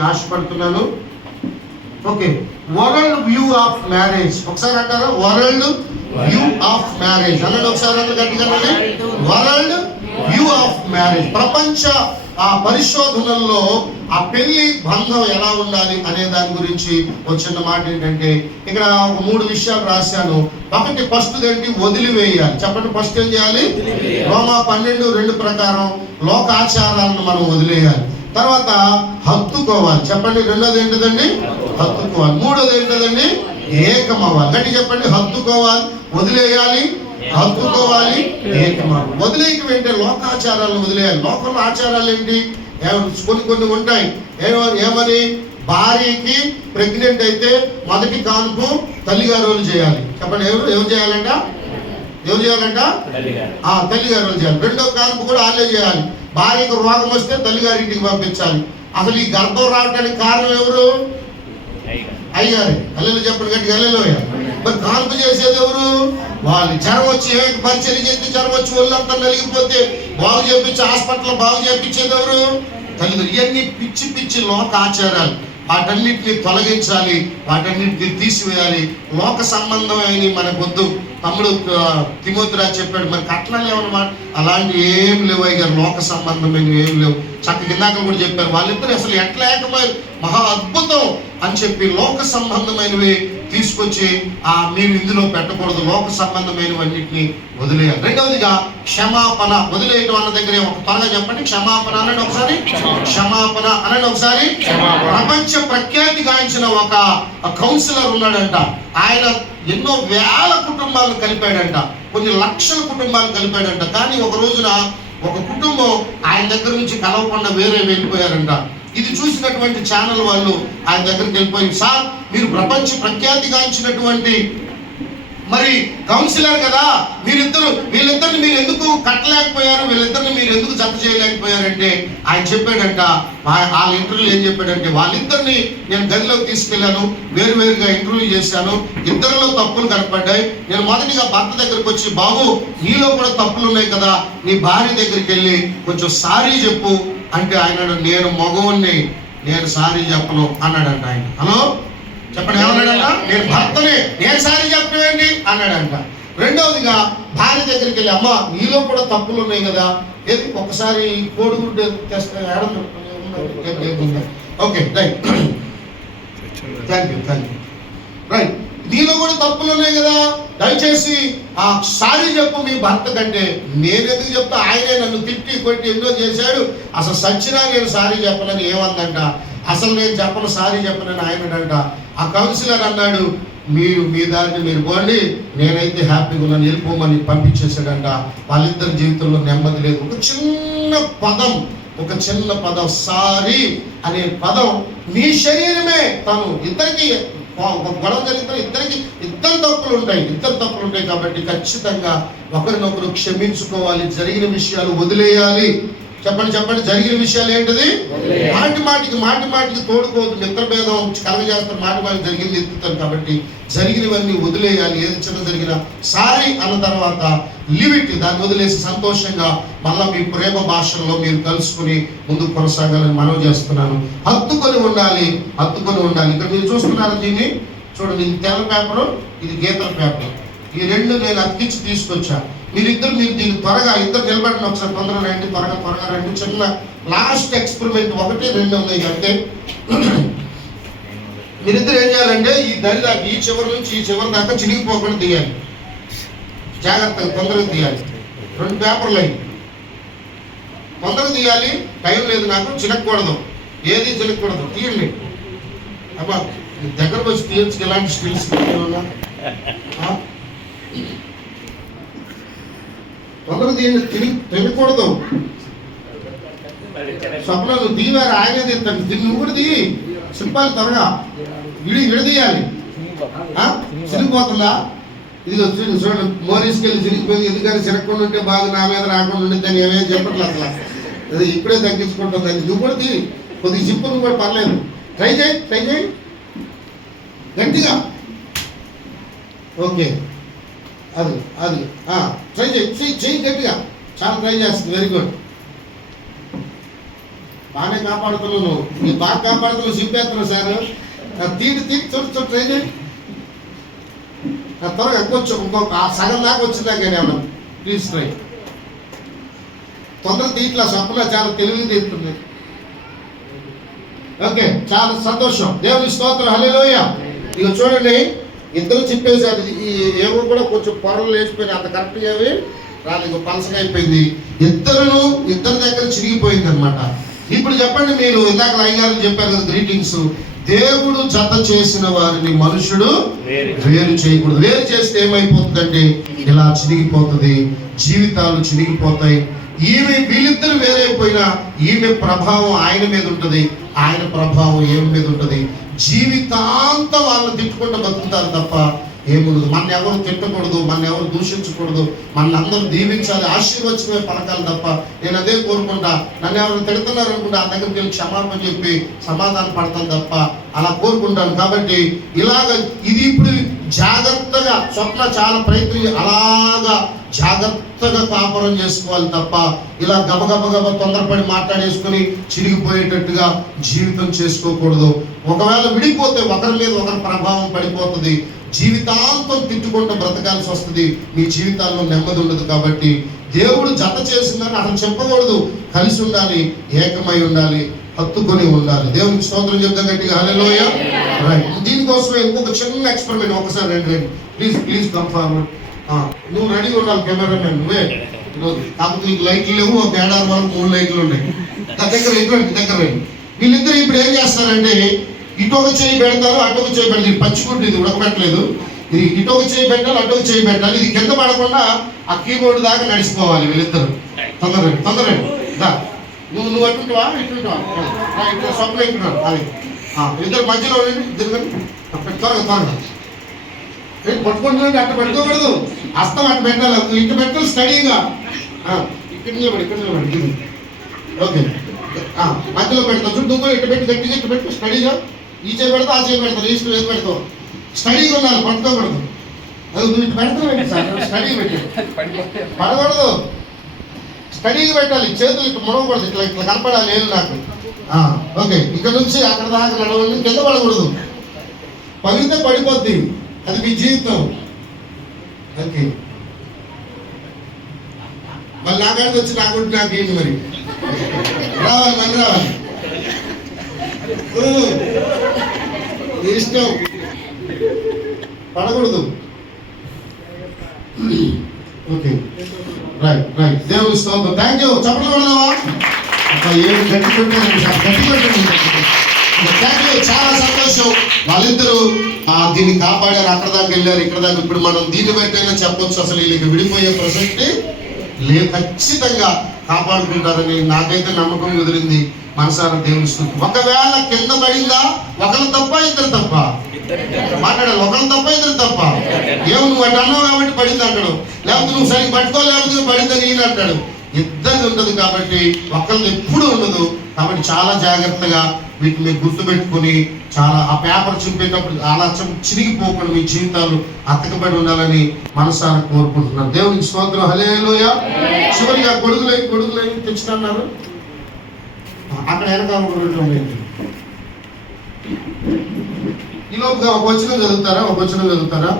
చెప్పాలని ఆశపడుతున్నాను. Okay, world view of marriage ఒకసారి అంటారా? వరల్డ్ వ్యూ ఆఫ్ మ్యారేజ్ అన్నది ఒకసారి గట్టిగా, వరల్డ్ వ్యూ ఆఫ్ మ్యారేజ్. ప్రపంచ పరిశోధనల్లో ఆ పెళ్లి బంధం ఎలా ఉండాలి అనే దాని గురించి ఒక చిన్న మాట ఏంటంటే, ఇక్కడ 3 విషయాలు రాశాను. ఒకటి ఫస్ట్ ఏంటి? వదిలివేయాలి. చెప్పండి, ఫస్ట్ ఏం చేయాలి? రోమా 12:2 ప్రకారం లోక ఆచారాలను మనం వదిలేయాలి. తర్వాత హత్తుకోవాలి. చెప్పండి, రెండోది ఏంటిదండి? హత్తుకోవాలి. మూడోది ఏంటిదండి? ఏకమవ్వాలి. గట్టి చెప్పండి, హత్తుకోవాలి, వదిలేయాలి, హత్తుకోవాలి, ఏకమవ్వాలి. వదిలేయటం ఏంటి? లోకాచారాలను వదిలేయాలి. లోకంలో ఆచారాలు ఏంటి? కొన్ని ఉంటాయి. ఏమని? భార్యకి ప్రెగ్నెంట్ అయితే మొదటి కాన్పు తల్లిగారు చేయాలి. చెప్పండి, ఎవరు చేయాలంట? ఎవరు చేయాలంట? తల్లిగారు చేయాలి. రెండో కాన్పు కూడా వాళ్ళే చేయాలి. భార్యకు రోగం వస్తే తల్లిగారి ఇంటికి పంపించాలి. అసలు ఈ గర్భం రావడానికి కారణం ఎవరు? అయ్యారు. అల్లెలు చెప్పండి గట్టిగా, అల్లెలోయ. మరి కాన్పు చేసేది ఎవరు? వాళ్ళు. జ్వరం వచ్చి పరిచయం చేస్తే జ్వరం వచ్చి ఒళ్ళంతా నలిగిపోతే బాగు చేయించి హాస్పిటల్లో బాగు చేయించేది ఎవరు? తల్లిదండ్రులు. ఇవన్నీ పిచ్చి పిచ్చి లోక ఆచారాలు. వాటన్నిటిని తొలగించాలి, వాటన్నిటిని తీసివేయాలి. లోక సంబంధమైన మనకొద్దు. తమ్ముడు తిమోతిరాజు చెప్పాడు, మరి కట్నాలు ఏమన్నమాట? అలాంటి ఏం లేవు అయ్యారు, లోక సంబంధమైన ఏం లేవు. చక్కగా ఇందాక కూడా చెప్పారు, వాళ్ళిద్దరు అసలు ఎట్లా ఏకమైన మహా అద్భుతం అని చెప్పి లోక సంబంధమైనవి తీసుకొచ్చి మీరు ఇందులో పెట్టకూడదు. లోక సంబంధమైనవన్నిటిని వదిలేయాలి. రెండవదిగా క్షమాపణ. వదిలేయటం అన్న దగ్గరే ఒక త్వరగా చెప్పండి, క్షమాపణ అనండి ఒకసారి. క్షమాపణ అనండి ఒకసారి. ప్రపంచ ప్రఖ్యాతి గాంచిన ఒక కౌన్సిలర్ ఉన్నాడంట. ఆయన ఎన్నో వేల కుటుంబాలను కలిపాడంట, కొన్ని లక్షల కుటుంబాలు కలిపాడంట. కానీ ఒక రోజున ఒక కుటుంబం ఆయన దగ్గర నుంచి కలవకుండా వేరే వెళ్ళిపోయారంట. ఇది చూసినటువంటి ఛానల్ వాళ్ళు ఆయన దగ్గరికి వెళ్ళిపోయి, సార్ మీరు ప్రపంచ ప్రఖ్యాతిగాంచినటువంటి మరి కౌన్సిలర్ కదా, వీళ్ళిద్దరిని మీరు ఎందుకు కట్టలేకపోయారు, వీళ్ళిద్దరిని మీరు ఎందుకు జత చేయలేకపోయారంటే ఆయన చెప్పాడంట, వాళ్ళ ఇంటర్వ్యూలో ఏం చెప్పాడంటే, వాళ్ళిద్దరిని నేను గదిలోకి తీసుకెళ్లాను, వేరువేరుగా ఇంటర్వ్యూ చేశాను, ఇద్దరిలో తప్పులు కనపడ్డాయి. నేను మొదటిగా భర్త దగ్గరికి వచ్చి, బాబు నీలో కూడా తప్పులు ఉన్నాయి కదా, నీ భార్య దగ్గరికి వెళ్ళి కొంచెం సారీ చెప్పు అంటే ఆయన, నేను మగవుణ్ణి, నేను సారీ చెప్పను అన్నాడంట. ఆయన హలో చెప్పండి, ఏమన్నాడంట? నేను భర్తని, నేను సారీ చెప్పేయండి అన్నాడంట. రెండవదిగా భార్య దగ్గరికి వెళ్ళి, అమ్మ నీలో కూడా తప్పులు ఉన్నాయి కదా, ఏది ఒకసారి కోడిగుడ్డు తెస్తే okay right, thank you right, నీలో కూడా తప్పులు ఉన్నాయి కదా, దయచేసి సారీ చెప్పు మీ భర్త కంటే. నేనెందుకు చెప్తా, ఆయనే నన్ను తిట్టి కొట్టి ఎన్నో చేశాడు, అసలు సచ్చినా నేను సారీ చెప్పనని ఏమందంట. అసలు నేను చెప్పను, సారీ చెప్పనని ఆయనడంట. ఆ కౌన్సిలర్ అన్నాడు, మీరు మీ దారిని మీరు పోండి, నేనైతే హ్యాపీగా ఉన్నాను, వెళ్ళిపోమని పంపించేశాడంట. వాళ్ళిద్దరి జీవితంలో నెమ్మది లేదు. ఒక చిన్న పదం సారీ అనే పదం, నీ శరీరమే తను. ఇద్దరికి గొడవ జరిగితే ఇద్దరు తప్పులు ఉంటాయి కాబట్టి ఖచ్చితంగా ఒకరినొకరు క్షమించుకోవాలి. జరిగిన విషయాలు వదిలేయాలి. చెప్పండి, జరిగిన విషయాలు ఏంటిది? మాటికి తోడుకోవద్దు. మిత్రభేదం కలగజేస్తారు, మాటికి జరిగింది ఎత్తుతారు. కాబట్టి జరిగినవన్నీ వదిలేయాలి. ఏది చిన్న జరిగినా సారీ అన్న తర్వాత లీవ్ ఇట్, దాన్ని వదిలేసి సంతోషంగా మళ్ళీ మీ ప్రేమ భాషల్లో మీరు కలుసుకుని ముందుకు కొనసాగాలని మనవి చేస్తున్నాను. హత్తుకొని ఉండాలి. ఇక్కడ మీరు చూస్తున్నారు, దీన్ని చూడండి, ఇది తెల్ల పేపరు, ఇది గీతల పేపర్. ఈ రెండు నేను అతికించి తీసుకొచ్చా. మీరు దీన్ని త్వరగా ఇద్దరు నిలబడిన ఒకసారి తొందరగా రండి, త్వరగా రండి. చిన్న లాస్ట్ ఎక్స్పెరిమెంట్ 1, 2 ఉన్నాయి అంతే. మీరిద్దరు ఏం చేయాలంటే, ఈ దరి దాకా ఈ చివరి నుంచి ఈ చివరి దాకా చినిగిపోకుండా తీయాలి. జాగ్రత్తగా తొందరగా తీయాలి. 2 పేపర్లు అయ్యి తొందరగా తీయాలి. టైం లేదు నాకు, చినకూడదు, ఏది చినకూడదు. తీయండి అమ్మా, దగ్గరకు వచ్చి తీయచ్చు. ఎలాంటి స్కిల్స్ తొందరగా తినకూడదు. స్వప్న నువ్వు తీవారు, ఆయనే తీస్తాను. నువ్వు కూడా తీ, సింపాలి, త్వరగా విడదీయాలి. చిరిగిపోతుందా? ఇదిగో చూడండి, మోరీస్కెళ్ళి చిరిగిపోయింది. ఎందుకని చిరగకుండా ఉంటే బాగా, నా మీద రాకుండా ఉండి దాన్ని ఏమేమి చెప్పట్లేదు. అసలు అది ఇప్పుడే తగ్గించుకుంటుంది. నువ్వు కూడా తీ, కొద్దిగా జిప్పు, నువ్వు కూడా పర్లేదు. ట్రై చేయి గట్టిగా. ఓకే, అది ట్రై చేయి గట్టిగా. చాలా ట్రై చేస్తుంది. Very good. బాగానే కాపాడుతున్నాను, నీ బాగా కాపాడుతున్నావు, చింపేస్తున్నావు సార్. తీటి చూడు ట్రై చేయి. త్వరగా కొంచెం ఇంకొక సగం దాకా వచ్చిందా కానీ ఏమన్నా ప్లీజ్ ట్రై. తొందర తీట్లా స్వప్న చాలా తెలివి తీస్తుంది. ఓకే, చాలా సంతోషం. దేవుని స్తోత్రం, హల్లెలూయా. ఇక చూడండి, ఇద్దరు చెప్పేసారు. ఈ ఏమో కూడా కొంచెం పొరలు వేసిపోయినాయి, అంత కరెక్ట్గా అవి రాదు, పలసగా అయిపోయింది. ఇద్దరి దగ్గర చిరిగిపోయింది అనమాట. ఇప్పుడు చెప్పండి, మీరు ఇందాక అయ్యగారు చెప్పారు కదా గ్రీటింగ్స్. దేవుడు జత చేసిన వారిని మనుషుడు వేరు చేయకూడదు. వేరు చేస్తే ఏమైపోతుందంటే ఇలా చిరిగిపోతుంది, జీవితాలు చిరిగిపోతాయి. వీళ్ళిద్దరు వేరైపోయినా ఈమె ప్రభావం ఆయన మీద ఉంటుంది, ఆయన ప్రభావం ఏమి మీద ఉంటుంది. జీవితాంతం వాళ్ళని తిట్టుకుంటూ బతుకుతారు తప్ప ఏముండదు. మన ఎవరు తిట్టకూడదు, మన ఎవరు దూషించకూడదు, మన అందరూ దీవించాలి, ఆశీర్వచనమే పలకాలి తప్ప. నేను అదే కోరుకుంటా. నన్ను ఎవరు తిడుతున్నారు అనుకుంటా ఆ దగ్గరికి వెళ్ళి క్షమాపణ చెప్పి సమాధానం పడతాను తప్ప అలా కోరుకుంటాను. కాబట్టి ఇది ఇప్పుడు జాగ్రత్తగా స్వప్న చాలా ప్రయత్నం అలాగా జాగ్రత్తగా కాపురం చేసుకోవాలి తప్ప ఇలా గబగబ తొందరపడి మాట్లాడేసుకుని చిరిగిపోయేటట్టుగా జీవితం చేసుకోకూడదు. ఒకవేళ విడిపోతే ఒకరి మీద ఒకరి ప్రభావం పడిపోతుంది, జీవితాంతం తిట్టుకుంటూ బ్రతకాల్సి వస్తుంది, మీ జీవితాల్లో నెమ్మది ఉండదు. కాబట్టి దేవుడు జత చేసిందని అసలు చెప్పకూడదు, కలిసి ఉండాలి, ఏకమై ఉండాలి, హత్తుకొని ఉండాలి. దేవునికి స్తోత్రం చెప్తాం గట్టిగా, హల్లెలూయా. రైట్, దీనికోసమే ఇంకొక చిన్న ఎక్స్పెరిమెంట్. ఒకసారి రండి ప్లీజ్ కమ్ ఫార్వర్డ్. నువ్వు రెడీ ఉండాలి, కెమెరామెన్ నువ్వే. కాకపోతే నీకు లైట్లు లేవు, ఒక ఏడాది వరకు 3 లైట్లు ఉన్నాయి. దగ్గర వీళ్ళిద్దరు ఇప్పుడు ఏం చేస్తారంటే ఇటొక చేయి పెడతారు, అటొక చేయి పెడతారు. పచ్చిగుడ్డు ఇది ఉడకబెట్టలేదు, ఇది ఇటొక చేయి పెట్టాలి, అటొక చేయి పెట్టాలి. ఇది కింద పడకుండా ఆ కీబోర్డు దాకా నడిచిపోవాలి వీళ్ళిద్దరు. తొందరగా నువ్వు అటుంటావా ఇటుంటావా, ఇట్లా స్వప్న ఎక్కున్నాడు. అది ఇద్దరు మధ్యలో త్వరగా పట్టుకుంటున్నాడు. అట్ట పెట్టుకోకూడదు, అస్తం అట్ట పెట్టాలి, ఇటు పెట్టాలి స్టడీగా. ఇక్కడ నిలబడి ఓకే, మధ్యలో పెడతావు చూడు. నువ్వు ఇటు పెట్టి గట్టిగా ఇటు పెట్టి స్టడీగా. ఈ చేయి పెడతావు, ఆ చేయి పెడతావు, ఈస్ట్ ఏది పెడతావు. స్టడీగా ఉండాలి, పట్టుకోకూడదు. అది నువ్వు ఇటు పెడతావు సార్, స్టడీ పెట్టి పడకూడదు, స్టడీగా పెట్టాలి. చేతులు ఇట్లా ముడవకూడదు, ఇట్లా కనపడాలి ఏళ్ళు నాకు. ఓకే, ఇక్కడ నుంచి అక్కడ దాకా నడవాలి, కింద పడకూడదు. పగిలితే పడిపోద్ది, అది మీ జీవితం. ఓకే, మళ్ళీ నాకాడికి వచ్చి నాకేంటి మరి రావాలి, మళ్ళీ రావాలి, ఇష్టం, పడకూడదు. Okay, right. దేవుని స్తోత్రం, థ్యాంక్ యూ. చప్పట్లు కొడదావా? ఏమి గట్టి పెట్టండి. థ్యాంక్ యూ, చాలా సంతోషం. వాళ్ళిద్దరూ దీన్ని కాపాడారు, అక్కడ దాకా వెళ్ళారు, ఇక్కడ దాకా. ఇప్పుడు మనం దీన్ని బట్టైనా చెప్పొచ్చు, అసలు వీళ్ళకి విడిపోయే ప్రసక్తి లేదు, ఖచ్చితంగా కాపాడుకుంటారని నాకైతే నమ్మకం కుదిరింది. మనసారా దేవుని స్తుతి. ఒకవేళ కింద పడిందా, ఒకరు తప్ప ఇద్దరు తప్ప మాట్లాడాలి, ఒకరు తప్ప ఇద్దరు తప్ప. ఏమో నువ్వు అటు అన్నావు కాబట్టి పడింది అంటాడు, లేకపోతే నువ్వు సరిగ్గా పట్టుకోలేకపోతే పడిందని ఈయన అంటాడు. ఇద్దరిది ఉంటుంది కాబట్టి ఒకరిది ఎప్పుడు ఉండదు. కాబట్టి చాలా జాగ్రత్తగా వీటిని మీరు గుర్తుపెట్టుకుని చాలా ఆ పేపర్ చింపేటప్పుడు అలా చిరిగిపోకుండా మీ జీవితాలు అతకబడి ఉండాలని మనసారా కోరుకుంటున్నాను. దేవునికి స్తోత్రం, హల్లెలూయా. చివరిగా గొడుగులై తెచ్చుకున్నారు. అక్కడ వెనక ఈ లోపుగా ఒక వచనం చదువుతారా?